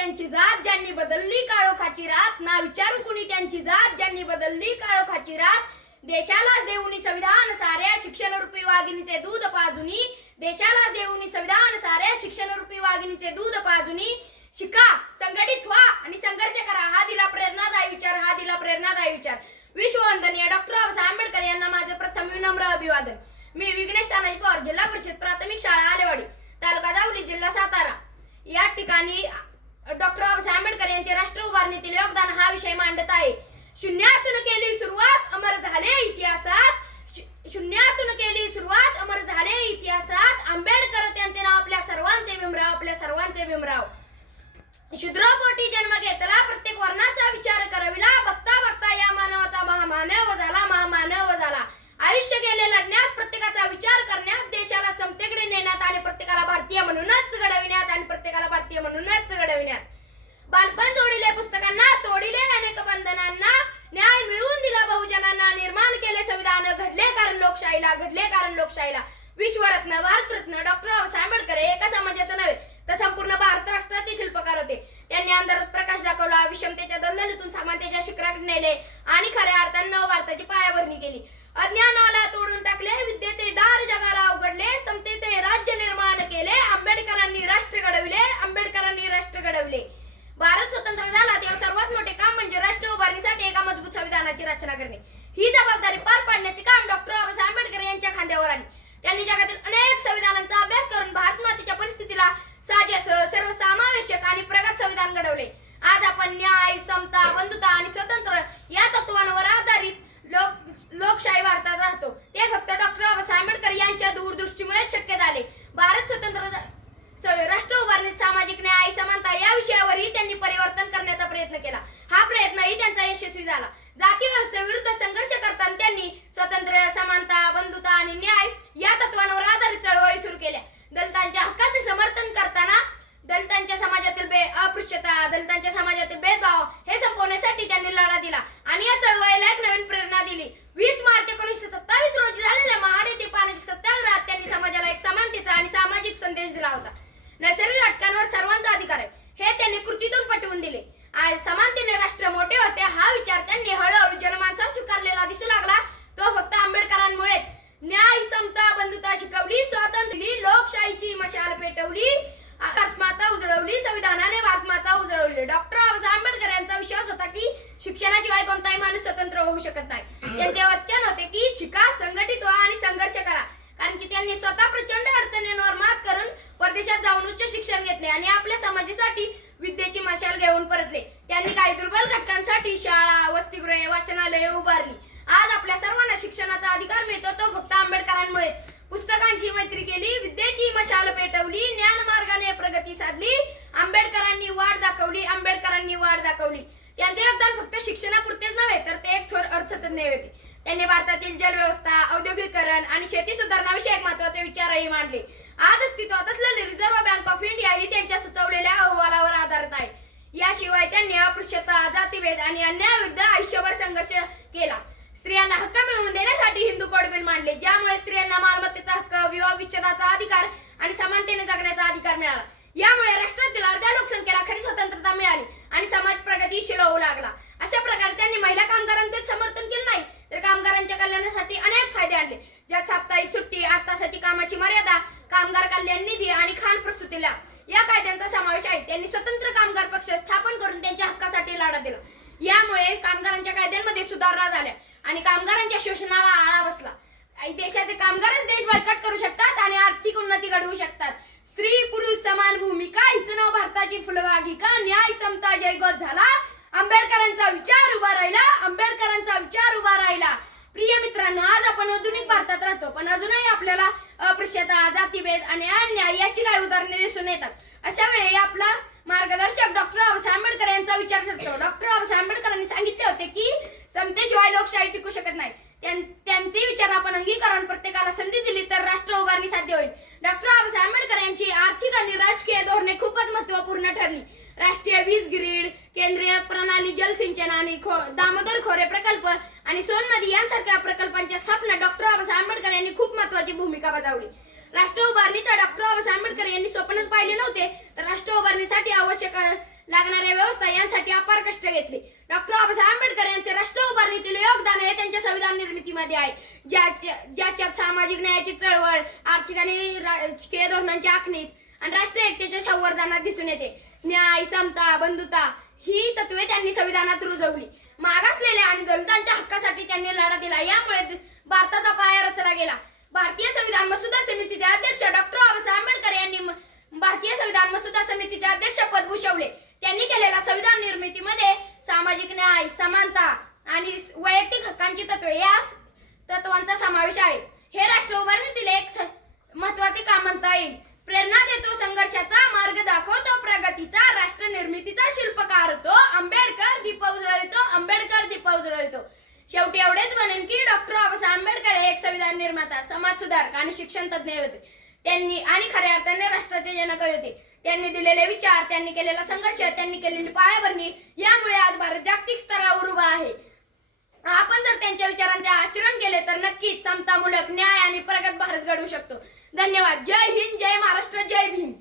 त्यांची जात ज्यांनी बदलली काळोखाची रात ना विचारू कुणी त्यांची जात ज्यांनी बदलली काळोखाची रात. देशाला देऊनी संविधान साऱ्या शिक्षणरूपी वाघिणीचे दूध पाजुनी. देशाला देऊनी संविधान साऱ्या शिक्षणरूपी वाघिणीचे दूध पाजुनी. शिका संघटित व्हा आणि संघर्ष करा हा दिला प्रेरणादायी विचार हा दिला प्रेरणादायी विचार. विश्ववंदनीय डॉक्टर बाबासाहेब आंबेडकर यांना माझं प्रथम विनम्र अभिवादन. मी विघ्नेश तानाजी पवार जिल्हा परिषद प्राथमिक शाळा आलेवाडी तालुका जावली जिल्हा सातारा. या ठिकाणी डॉक्टर बाबासाहेब आंबेडकर यांचे राष्ट्र उभारणीतील योगदान हा विषय मांडत आहे. शून्य केली सुरुवात अमर झाले इतिहासात शू- शून्यातून केली सुरुवात अमर झाले इतिहासात आंबेडकर त्यांचे नाव आपल्या सर्वांचे भीमराव आपल्या सर्वांचे भीमराव शूद्रोपोटी जन्म घेतला प्रत्येक वर्णाचा विचार करविला बघता बघता या मानवाचा महामानव झाला महामानव झाला आयुष्य गेले लढण्यात प्रत्येकाचा विचार करण्यात देशाला समतेकडे नेण्यात आणि प्रत्येकाला भारतीय म्हणूनच घडविण्यात आणि प्रत्येकाला भारतीय म्हणूनच घडविण्यात बालपण जोडिले पुस्तकांना तोडिले अनेक बंधनांना न्याय मिळवून दिला बहुजनांना निर्माण केले संविधान घडले कारण लोकशाहीला घडले कारण लोकशाहीला विश्वरत्न भारतरत्न डॉक्टर बाबासाहेब आंबेडकर हे एका समाजाचं नव्हे तर संपूर्ण भारत राष्ट्राचे शिल्पकार होते. त्यांनी अंधारात प्रकाश दाखवला विषमतेच्या दलदलीतून समानतेच्या शिखराकडे नेले आणि खऱ्या अर्थाने नव भारताची पायाभरणी केली. अज्ञानाला तोडून टाकले विद्येचे दार जगाला उघडले समतेचे राज्य निर्माण केले आंबेडकरांनी राष्ट्र घडविले आंबेडकरांनी राष्ट्र घडविले. भारत स्वतंत्र झाला तेव्हा सर्वात मोठे काम म्हणजे राष्ट्र उभारणीसाठी एका मजबूत संविधानाची रचना करणे. ही जबाबदारी पार पाडण्याचे काम डॉक्टर बाबासाहेब आंबेडकर यांच्या खांद्यावर आले. त्यांनी जगातील अनेक संविधानांचा अभ्यास करून भारत मातेच्या परिस्थितीला साजेस सर्वसमावेशक आणि प्रगत संविधान घडवले. आज आपण न्याय समता बंधुता आणि स्वतंत्र या तत्वांवर आधारित लोक लोकशाही भारतात राहतो ते फक्त डॉक्टर बाबासाहेब आंबेडकर यांच्या दूरदृष्टीमुळे शक्य झाले भारत स्वतंत्र झा- स- राष्ट्र उभारणीत सामाजिक न्याय समानता या विषयावरही त्यांनी परिवर्तन करण्याचा प्रयत्न केला हा प्रयत्नही त्यांचा यशस्वी झाला जाती व्यवस्थेविरुद्ध संघर्ष करताना त्यांनी स्वातंत्र्य समानता बंधुता आणि न्याय या तत्वांवर आधारित चळवळी सुरू केल्या दलितांच्या हक्काचे समर्थन करताना दलितांच्या समाजातील बे अस्पृश्यता दलितांच्या समाजातील भेदभाव हे संपवण्यासाठी त्यांनी लढा दिला आणि या चळवळीला एक नवीन प्रेरणा दिली वीस मार्च एकोणीसशे सत्तावीस रोजी झालेल्या महाड येथे पाण्याच्या सत्याग्रहात त्यांनी समाजाला एक समानतेचा आणि सामाजिक संदेश दिला होता. नैसर्गिक घटकांवर सर्वांचा अधिकार आहे. हे त्यांनी कृतीतून पटवून दिले. आज समानतेने राष्ट्र मोठे होते हा विचार त्यांनी हळूहळू जनमानसात स्वीकारलेला दिसू लागला. तो फक्त आंबेडकरांमुळेच. न्याय समता बंधुता शिकवली स्वातंत्र्य लोकशाहीची मशाल पेटवली भारत माता उजळवली संविधानाने भारत माता उजळवली डॉक्टर बाबासाहेब आंबेडकर यांचा विश्वास होता की शिक्षणाशिवाय कोणताही माणूस स्वतंत्र होऊ शकत नाही त्यांचे वचन होते की शिका संघटित व्हा आणि संघर्ष करा कारण की त्यांनी स्वतः प्रचंड अडचणींवर मात करून परदेशात जाऊन उच्च शिक्षण घेतले आणि आपल्या समाजासाठी विद्येची मशाल घेऊन परतले. त्यांनी काही दुर्बल घटकांसाठी शाळा वसतिगृहे वाचनालये उभारली. आज आपल्या सर्वांना शिक्षणाचा अधिकार मिळतो तो फक्त आंबेडकरांमुळे. पुस्तकांची मैत्री केली विद्येची मशाल पेटवली ज्ञान मार्गाने प्रगती साधली आंबेडकरांनी वाढ दाखवली आंबेडकरांनी वाढ दाखवली. त्यांचे योगदान फक्त शिक्षणापुरतेच नव्हे तर ते एक थोर अर्थतज्ञ होते. त्यांनी भारतातील जलव्यवस्था औद्योगिकरण आणि शेती सुधारणा विषयक महत्त्वाचे विचारही मांडले. आज अस्तित्वात असलेली रिझर्व्ह बँक ऑफ इंडिया ही त्यांच्या सुचवलेल्या अहवालावर आधारित आहे. याशिवाय त्यांनी अस्पृश्यता जातीभेद आणि अन्यायाविरुद्ध आयुष्यभर संघर्ष केला. स्त्रियांना हक्क मिळवून देण्यासाठी हिंदू कोड बिल मांडले. ज्यामुळे स्त्रियांना मालमत्तेचा हक्क विवाह विच्छेदाचा अधिकार आणि समानतेने जगण्याचा अधिकार मिळाला. यामुळे राष्ट्रातील अर्ध्या लोकसंख्येला खरी स्वतंत्रता मिळाली आणि समाज प्रगतीशील होऊ लागला. अशा प्रकारे त्यांनी महिला कामगारांचे समर्थन केले नाही तर कामगारांच्या कल्याणासाठी अनेक फायदे आणले. ज्यात साप्ताहिक सुट्टी आठ तासाची कामाची मर्यादा कामगार कल्याण निधी आणि केला. या कायद्यांचा समावेश आहे. त्यांनी स्वतंत्र कामगार पक्ष स्थापन करून त्यांच्या हक्कासाठी लढा दिला. यामुळे कामगारांच्या कायद्यांमध्ये सुधारणा झाल्या आणि कामगारांच्या शोषणाला आळा बसला. देशाचे कामगारच देश बळकट करू शकतात आणि आर्थिक उन्नती घडवू शकतात. स्त्री पुरुष समान भूमिका हिचं नाव भारताची फुलवागिका न्याय समता जयगोत झाला. आंबेडकरांचा विचार उभा राहिला. आंबेडकरांचा विचार उभा राहिला. प्रिय मित्रांनो आज आपण आधुनिक भारतात राहतो पण अजूनही आपल्याला अस्पृश्यता जातीभेद आणि अन्याय याची काही उदाहरणे दिसून येतात. अशा वेळी आपला मार्गदर्शक डॉक्टर बाबासाहेब आंबेडकर यांचा विचार ठरतो डॉक्टर बाबासाहेब आंबेडकरांनी सांगितले होते की समतेशिवाय लोकशाही टिकू शकत नाही. त्यांचे विचार आपण अंगीकरण प्रत्येकाला संधी दिली तर राष्ट्र उभारणी साध्य होईल. डॉक्टर बाबासाहेब आंबेडकर यांची आर्थिक आणि राजकीय धोरणे खूपच महत्त्वपूर्ण ठरली. राष्ट्रीय वीज ग्रीड केंद्रीय प्रणाली जलसिंचन आणि खो दामोदर खोरे प्रकल्प आणि सोन नदी यांसारख्या प्रकल्पांची स्थापना डॉक्टर बाबासाहेब आंबेडकर यांनी खूप महत्वाची भूमिका बजावली. राष्ट्र उभारणीचा डॉक्टर बाबासाहेब आंबेडकर यांनी स्वप्नच पाहिले नव्हते तर राष्ट्र उभारणीसाठी आवश्यक लागणाऱ्या व्यवस्था यांसाठी अपार कष्ट घेतले. डॉक्टर बाबासाहेब आंबेडकर यांचे राष्ट्र उभारणीतील योगदान हे त्यांच्या संविधान निर्मितीमध्ये आहे. ज्याच्या ज्याच्यात सामाजिक न्यायाची चळवळ आर्थिक आणि राजकीय धोरणांच्या आखणीत आणि राष्ट्रीय एकतेच्या संवर्धनात दिसून येते. न्याय समता बंधुता ही तत्वे त्यांनी संविधानात रुजवली. मागासलेल्या आणि दलितांच्या हक्कासाठी त्यांनी लढा दिला. यामुळे भारताचा पाया रचला गेला. भारतीय संविधान मसुदा समितीचे अध्यक्ष डॉक्टर बाबासाहेब आंबेडकर यांनी भारतीय संविधान मसुदा समितीचे अध्यक्षपद भूषवले. त्यांनी केलेल्या संविधान निर्मितीमध्ये सामाजिक न्याय समानता आणि वैयक्तिक हक्कांची तत्वे या तत्वांचा समावेश आहे हे राष्ट्र उभारणीतील एक स- महत्त्वाचे काम म्हणता येईल प्रेरणा देतो संघर्षाचा मार्ग दाखवतो प्रगतीचा राष्ट्र निर्मितीचा शिल्पकार तो आंबेडकर दीप उजळवितो आंबेडकर दीप उजळवितो शेवटी एवढेच म्हणेन की डॉक्टर बाबासाहेब आंबेडकर हे एक संविधान निर्माता समाज सुधारक आणि शिक्षण तज्ज्ञ होते. त्यांनी आणि खऱ्या अर्थाने राष्ट्राचे जनक होते. त्यांनी दिलेले विचार त्यांनी केलेला संघर्ष त्यांनी केलेली पायाभरणी यामुळे आज भारत जागतिक स्तरावर उभा आहे. आपण जर त्यांच्या विचारांचे आचरण केले तर नक्कीच समतामूलक न्याय आणि प्रगत भारत घडवू शकतो. धन्यवाद. जय हिंद जय महाराष्ट्र जय भीम.